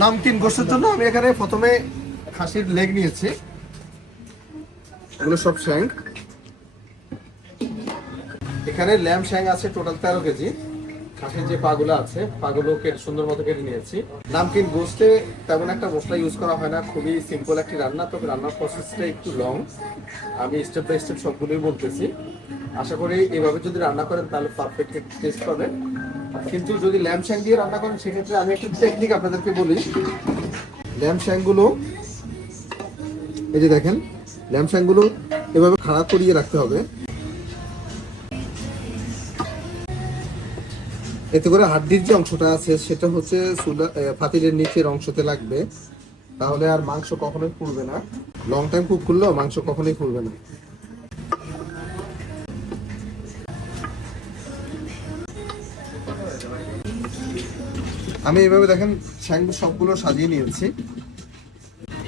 নামকিন গোষ্ঠের জন্য আমি এখানে প্রথমে খাসির লেগ নিয়েছি। এগুলো সব শ্যাং এখানে ল্যাম শ্যাং আছে টোটাল তেরো কেজি। খাসির যে পাগুলো আছে, পাগুলো সুন্দর মতো কেটে নিয়েছি। নামকিন গোস্তে তেমন একটা মশলা ইউজ করা হয় না, খুবই সিম্পল একটি রান্না, তবে রান্নার প্রসেসটা একটু লং আমি স্টেপ বাই স্টেপ সবগুলোই বলতেছি। আশা করি এভাবে যদি রান্না করেন তাহলে পারফেক্ট টেস্ট পাবেন। কিন্তু যদি ল্যাম শ্যাং দিয়ে রান্না করেন, সেক্ষেত্রে আমি একটু টেকনিক আপনাদেরকে বলি। ল্যাম শ্যাংগুলো, এই যে দেখেন ল্যাম শ্যাংগুলো এভাবে খাড়া করিয়ে রাখতে হবে। এতে করে হাড্ডির যে অংশটা আছে, সেটা হচ্ছে পাতিলের নিচের অংশতে লাগবে। তাহলে আর মাংস কখনোই পুড়বে না। লং টাইম কুক করলেও মাংস কখনোই পুড়বে না। আমি এভাবে দেখেন শ্যাং সবগুলো সাজিয়ে নিয়েছি।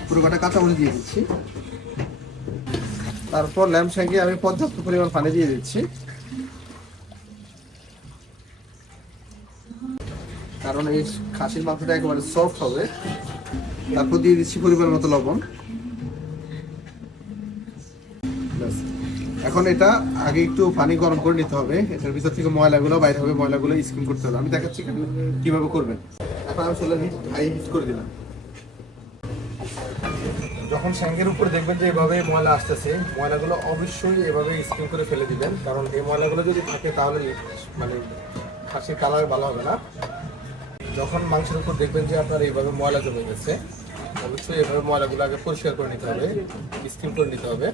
পুরো কাটা কাঁচামরিচ দিয়ে দিচ্ছি। তারপর ল্যাম্প শ্যাঙ্কে আমি পর্যাপ্ত পরিমাণ পানি দিয়ে দিচ্ছি। কারণ এই খাসির মাংসটা একেবারে সফট হবে। তারপর দিয়ে দিচ্ছি পরিমাণ মতো লবণ। এখন এটা আগে একটু পানি গরম করে নিতে হবে। এটার ভিতর থেকে ময়লাগুলো বাইরে হবে, ময়লাগুলো স্কিম করতে হবে। আমি দেখাচ্ছি কিভাবে- করবেন। এখন আমি চলে হাই হিট করে দিলাম। যখন শ্যাঙ্গের উপরে দেখবেন যে এভাবে ময়লা আসতেছে, ময়লাগুলো অবশ্যই এভাবে স্কিম করে ফেলে দিবেন। কারণ এই ময়লাগুলো যদি থাকে, তাহলে মানে খাসির কালার ভালো হবে না। যখন মাংসের উপর দেখবেন যে আপনার এইভাবে ময়লা জমে গেছে অবশ্যই এভাবে ময়লাগুলো আগে পরিষ্কার করে নিতে হবে স্কিম করে নিতে হবে।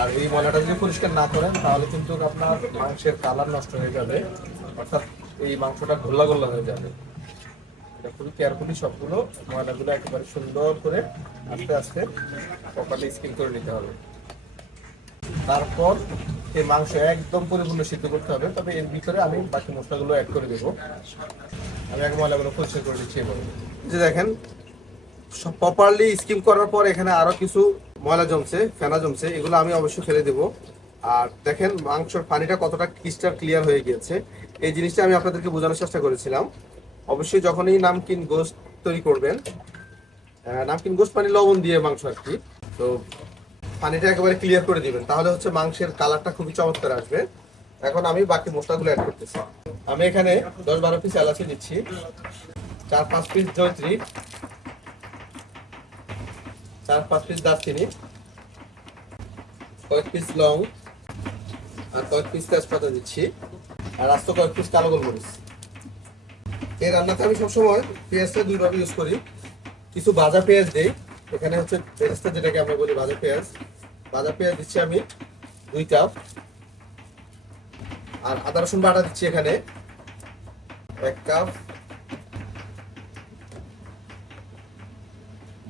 আর এই ময়লাটা যদি পরিষ্কার না করেন, তাহলে কিন্তু আপনার মাংসের কালার নষ্ট হয়ে যাবে, অর্থাৎ এই মাংসটা গোল্লা গোল্লা হয়ে যাবে। এটা খুবই কেয়ারফুলি সবগুলো ময়লাগুলো একেবারে সুন্দর করে আস্তে আস্তে প্রপারলি স্কিন করে নিতে হবে। তারপর এই মাংস একদম পরিপূর্ণ সিদ্ধ করতে হবে, তবে এর ভিতরে আমি বাকি মশলাগুলো অ্যাড করে দেবো। আমি আগে ময়লাগুলো পরিষ্কার করে দিচ্ছি এবার। যে দেখেন প্রপারলি স্কিম করার পর এখানে আরও কিছু ময়লা জমছে, ফেনা জমছে, এগুলো আমি অবশ্যই ফেলে দেবো। আর দেখেন, মাংসর পানিটা কতটা ক্রিস্টাল ক্লিয়ার হয়ে গিয়েছে। এই জিনিসটা আমি আপনাদেরকে বোঝানোর চেষ্টা করেছিলাম। অবশ্যই যখনই নামকিন গোস্ত তৈরি করবেন নামকিন গোস্ত পানি লবণ দিয়ে মাংস আর কি। তো পানিটা একেবারে ক্লিয়ার করে দিবেন। তাহলে হচ্ছে মাংসের কালারটা খুবই চমৎকার আসবে। এখন আমি বাকি মশলাগুলো অ্যাড করতেছি। আমি এখানে দশ বারো পিস এলাচি দিচ্ছি চার পাঁচ পিস জয়ত্রী। চার, পাঁচ পিস দারচিনি, কয়েক পিস লং, আর কয়েক পিস তেজপাতা দিচ্ছি, আর আস্ত কয়েক পিস কালো গোলমরিচ। এই রান্নাতে আমি সবসময় পেঁয়াজটা দুইভাবে ইউজ করি। কিছু ভাজা পেঁয়াজ দিই, এখানে হচ্ছে পেঁয়াজটা যেটাকে আমরা বলি ভাজা পেঁয়াজ। ভাজা পেঁয়াজ দিচ্ছি আমি দুই কাপ, আর আদা রসুন বাটা দিচ্ছি এখানে এক কাপ।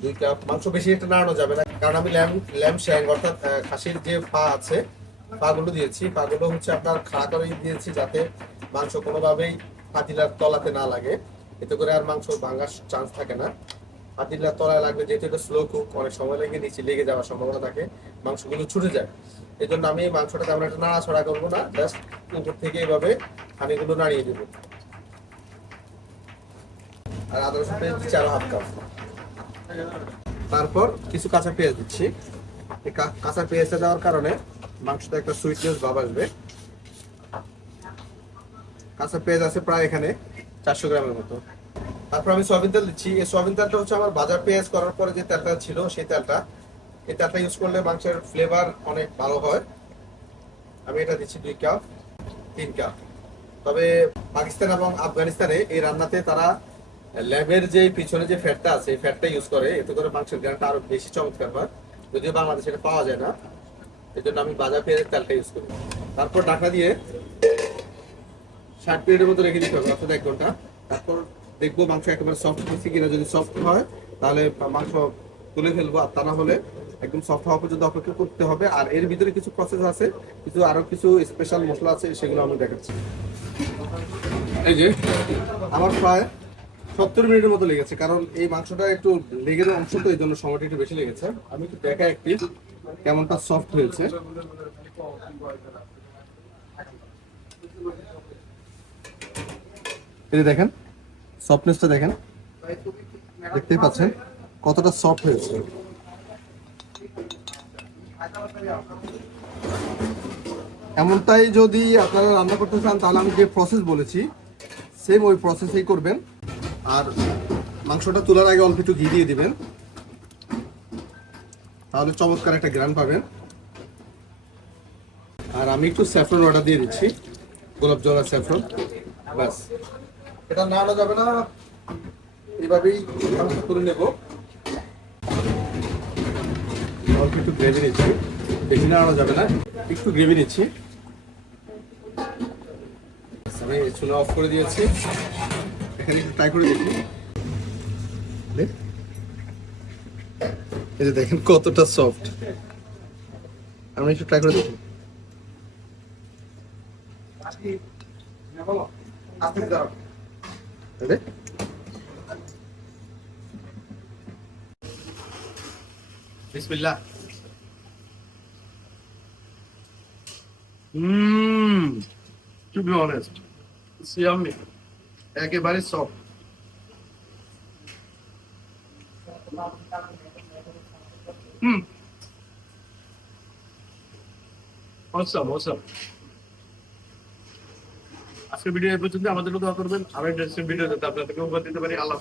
দুই কাপ মাংস বেশি একটা নাড়ানো যাবে না। কারণ আমি ল্যাম ল্যাম শ্যাং অর্থাৎ খাসির যে পা আছে, পাগুলো দিয়েছি। পাগুলো হচ্ছে আপনার খাড়া করেই দিয়েছি যাতে মাংস কোনোভাবেই পাতিলার তলাতে না লাগে। এতে করে আর মাংস ভাঙার চান্স থাকে না। পাতিলার তলায় লাগবে যেহেতু এটা স্লো কুক অনেক সময় লেগে নিচে লেগে যাওয়ার সম্ভাবনা থাকে, মাংসগুলো ছুটে যায়। এই জন্য আমি মাংসটা তেমন একটা নাড়াছড়া করব না জাস্ট উপর থেকে এইভাবে পানিগুলো নাড়িয়ে দেবো। আর আদা রসুন পেঁয়াজ দিচ্ছি আরও হাফ কাপ। তারপর কিছু কাঁচা পেঁয়াজ দিচ্ছি। কাঁচা পেঁয়াজটা দেওয়ার কারণে মাংসটা একটা সুইটনেস ভাব আসবে। কাঁচা পেঁয়াজ আছে প্রায় এখানে চারশো গ্রামের মতো। তারপর আমি সয়াবিন তেল দিচ্ছি। এই সয়াবিন তেলটা হচ্ছে আমার বাজার পেঁয়াজ করার পরে যে তেলটা ছিল সেই তেলটা। এই তেলটা ইউজ করলে মাংসের ফ্লেভার অনেক ভালো হয়। আমি এটা দিচ্ছি দুই কাপ তিন কাপ তবে পাকিস্তান এবং আফগানিস্তানে এই রান্নাতে তারা ল্যাবের যে পিছনে যে ফ্যাটটা আছে, এই ফ্যাটটা ইউজ করে, এতে করে মাংসের গ্রানটা আরও বেশি চমৎকার হয়। যদিও বাংলাদেশে এটা পাওয়া যায় না এই জন্য আমি বাজার পেঁয়াজের তেলটা ইউজ করি। তারপর ঢাকা দিয়ে ষাট মিনিটের মতো রেখে দিতে হবে, অর্থাৎ এক ঘণ্টা। তারপর দেখব মাংস একেবারে সফট হচ্ছে কিনা। যদি সফট হয়, তাহলে মাংস তুলে ফেলব। আর তা না হলে একদম সফট হওয়া পর্যন্ত অপেক্ষা করতে হবে। আর এর ভিতরে কিছু প্রসেস আছে, কিছু আরও কিছু স্পেশাল মশলা আছে, সেগুলো আমি দেখাচ্ছি। এই যে, আমার প্রায় সত্তর মিনিটের মতো লেগেছে, কারণ এই মাংসটা একটু লেগের অংশ তো, এই জন্য সময়টা একটু বেশি লেগেছে। আমি একটু দেখা একটি, কেমনটা সফট হয়েছে। এই দেখেন সফটনেসটা দেখেন, দেখতেই পাচ্ছেন কতটা সফট হয়েছে। এমনটাই যদি আপনারা রান্না করতে চান, তাহলে আমি যে প্রসেস বলেছি সেম ওই প্রসেসেই করবেন। আর মাংসটা তোলার আগে অল্প একটু ঘি দিয়ে দিবেন। তাহলে চমৎকার একটা গ্রান পাবেন। আর আমি একটু স্যাফরন অর্ডার দিয়ে দিচ্ছি। গোলাপ জল আর স্যাফরন। ব্যাস। এটা না আনা যাবে না। এভাবেই করে নেব। অল্প একটু গ্রেভি নিচ্ছি। বেশি না আনা যাবে না। একটু গ্রেভি নিচ্ছি। আমি চুলা অফ করে দিয়েছি। এখানে ট্রাই করে দেখি। দেখ। এই যে দেখেন কতটা সফট আমি একটু ট্রাই করে দেখি। বিসমিল্লাহ। হুম টু বি অনেস্ট ইটস একেবারে সব। হুম। অসম অসম আজকের ভিডিও এ পর্যন্ত আমাদের মতো করবেন। আমি ভিডিও যাতে আপনাদেরকে উপহার দিতে পারি। আল্লাহ।